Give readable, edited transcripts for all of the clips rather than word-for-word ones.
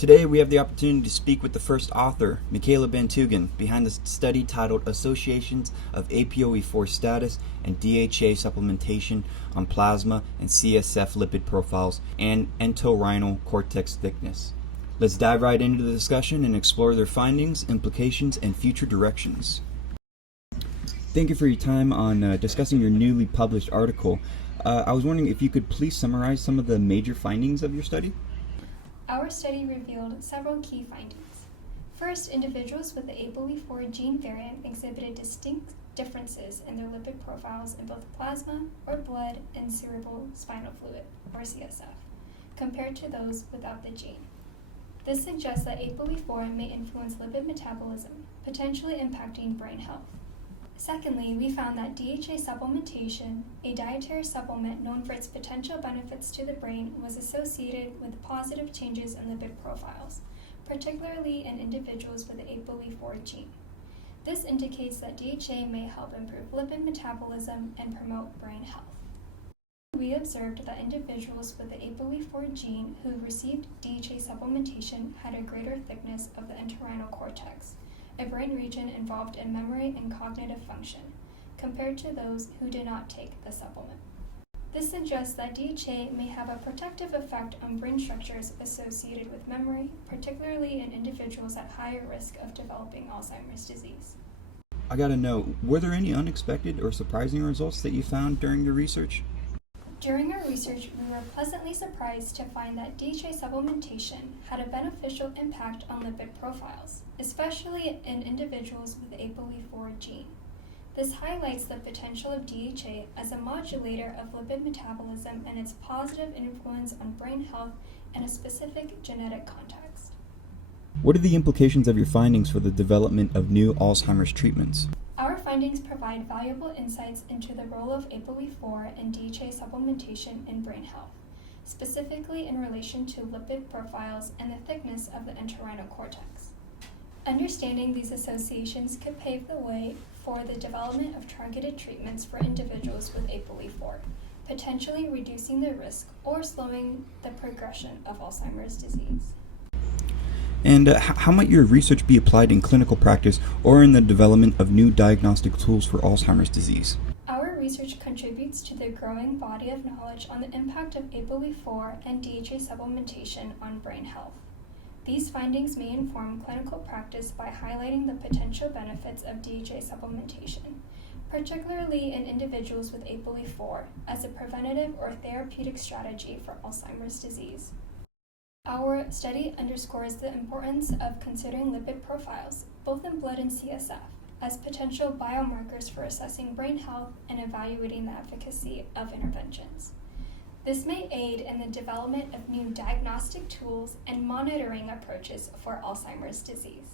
Today we have the opportunity to speak with the first author, Michaela Bantugan, behind the study titled Associations of APOE4 Status and DHA Supplementation on Plasma and CSF Lipid Profiles and Entorhinal Cortex Thickness. Let's dive right into the discussion and explore their findings, implications, and future directions. Thank you for your time on discussing your newly published article. I was wondering if you could please summarize some of the major findings of your study? Our study revealed several key findings. First, individuals with the APOE4 gene variant exhibited distinct differences in their lipid profiles in both plasma or blood and cerebral spinal fluid, or CSF, compared to those without the gene. This suggests that APOE4 may influence lipid metabolism, potentially impacting brain health. Secondly, we found that DHA supplementation, a dietary supplement known for its potential benefits to the brain, was associated with positive changes in lipid profiles, particularly in individuals with the APOE4 gene. This indicates that DHA may help improve lipid metabolism and promote brain health. We observed that individuals with the APOE4 gene who received DHA supplementation had a greater thickness of the entorhinal cortex, a brain region involved in memory and cognitive function, compared to those who did not take the supplement. This suggests that DHA may have a protective effect on brain structures associated with memory, particularly in individuals at higher risk of developing Alzheimer's disease. I gotta know, were there any unexpected or surprising results that you found during your research? During our research, we were pleasantly surprised to find that DHA supplementation had a beneficial impact on lipid profiles, especially in individuals with the APOE4 gene. This highlights the potential of DHA as a modulator of lipid metabolism and its positive influence on brain health in a specific genetic context. What are the implications of your findings for the development of new Alzheimer's treatments? Our findings provide valuable insights into the role of APOE4 and DHA supplementation in brain health, specifically in relation to lipid profiles and the thickness of the entorhinal cortex. Understanding these associations could pave the way for the development of targeted treatments for individuals with APOE4, potentially reducing the risk or slowing the progression of Alzheimer's disease. And how might your research be applied in clinical practice or in the development of new diagnostic tools for Alzheimer's disease? Our research contributes to the growing body of knowledge on the impact of APOE4 and DHA supplementation on brain health. These findings may inform clinical practice by highlighting the potential benefits of DHA supplementation, particularly in individuals with APOE4, as a preventative or therapeutic strategy for Alzheimer's disease. Our study underscores the importance of considering lipid profiles, both in blood and CSF, as potential biomarkers for assessing brain health and evaluating the efficacy of interventions. This may aid in the development of new diagnostic tools and monitoring approaches for Alzheimer's disease.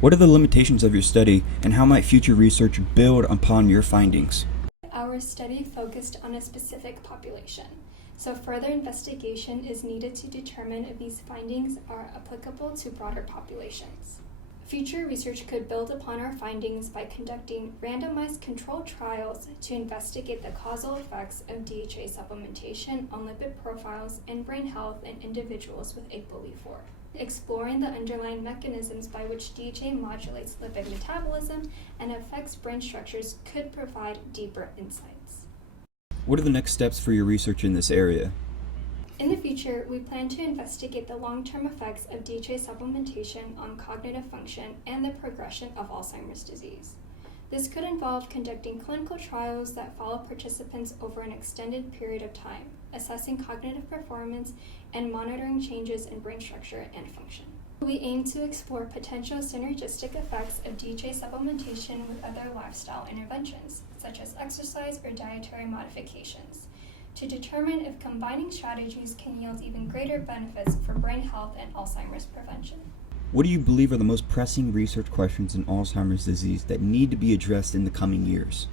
What are the limitations of your study, and how might future research build upon your findings? Our study focused on a specific population, so further investigation is needed to determine if these findings are applicable to broader populations. Future research could build upon our findings by conducting randomized controlled trials to investigate the causal effects of DHA supplementation on lipid profiles and brain health in individuals with APOE4. Exploring the underlying mechanisms by which DHA modulates lipid metabolism and affects brain structures could provide deeper insights. What are the next steps for your research in this area? In the future, we plan to investigate the long-term effects of DHA supplementation on cognitive function and the progression of Alzheimer's disease. This could involve conducting clinical trials that follow participants over an extended period of time, assessing cognitive performance and monitoring changes in brain structure and function. We aim to explore potential synergistic effects of DHA supplementation with other lifestyle interventions, such as exercise or dietary modifications, to determine if combining strategies can yield even greater benefits for brain health and Alzheimer's prevention. What do you believe are the most pressing research questions in Alzheimer's disease that need to be addressed in the coming years?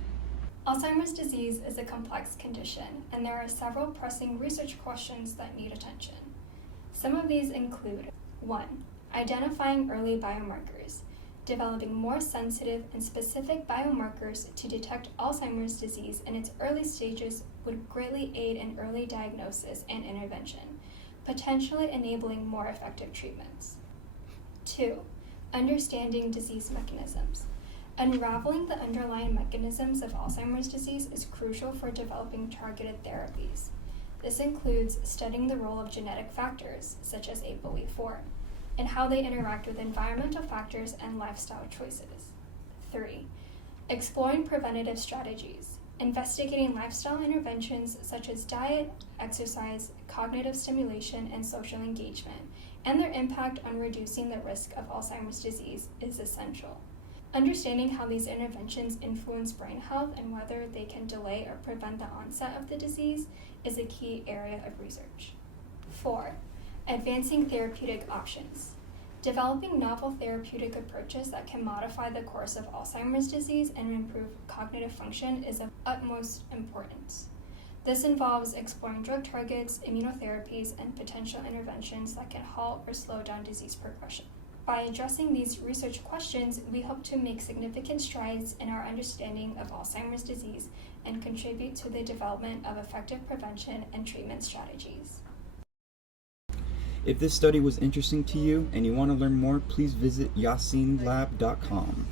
Alzheimer's disease is a complex condition, and there are several pressing research questions that need attention. Some of these include 1. Identifying early biomarkers. Developing more sensitive and specific biomarkers to detect Alzheimer's disease in its early stages would greatly aid in early diagnosis and intervention, potentially enabling more effective treatments. 2. Understanding disease mechanisms. Unraveling the underlying mechanisms of Alzheimer's disease is crucial for developing targeted therapies. This includes studying the role of genetic factors, such as ApoE4, and how they interact with environmental factors and lifestyle choices. 3. Exploring preventative strategies, investigating lifestyle interventions such as diet, exercise, cognitive stimulation, and social engagement, and their impact on reducing the risk of Alzheimer's disease is essential. Understanding how these interventions influence brain health and whether they can delay or prevent the onset of the disease is a key area of research. 4. Advancing therapeutic options. Developing novel therapeutic approaches that can modify the course of Alzheimer's disease and improve cognitive function is of utmost importance. This involves exploring drug targets, immunotherapies, and potential interventions that can halt or slow down disease progression. By addressing these research questions, we hope to make significant strides in our understanding of Alzheimer's disease and contribute to the development of effective prevention and treatment strategies. If this study was interesting to you and you want to learn more, please visit yassinelab.com.